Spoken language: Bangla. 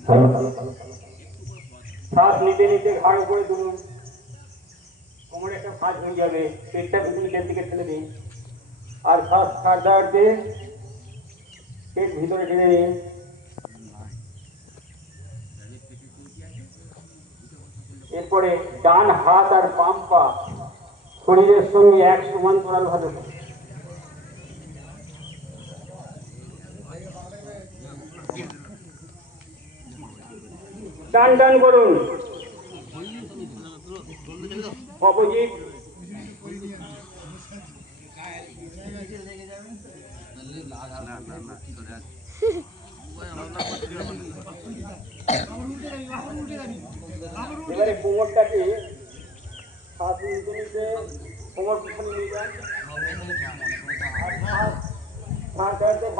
শ্বাস নিতে নিতে ঘাড় উপরে তুলুন, কোমরে একটা ভাঁজ হয়ে যাবে, পেটটা ভিতরে নিচের দিকে ঠেলে দিন, আর শ্বাস ছাড়তে ছাড়তে পেট ভিতরে টেনে নিন। এরপরে ডান হাত আর বাম পা শরীরের সঙ্গে এক সমান্তরাল ভাবে টান টান করুন। অপোজিট এবারে কোমরটাকে হাত নিতে নিতে কোমর পিছনে নিয়ে যান, আর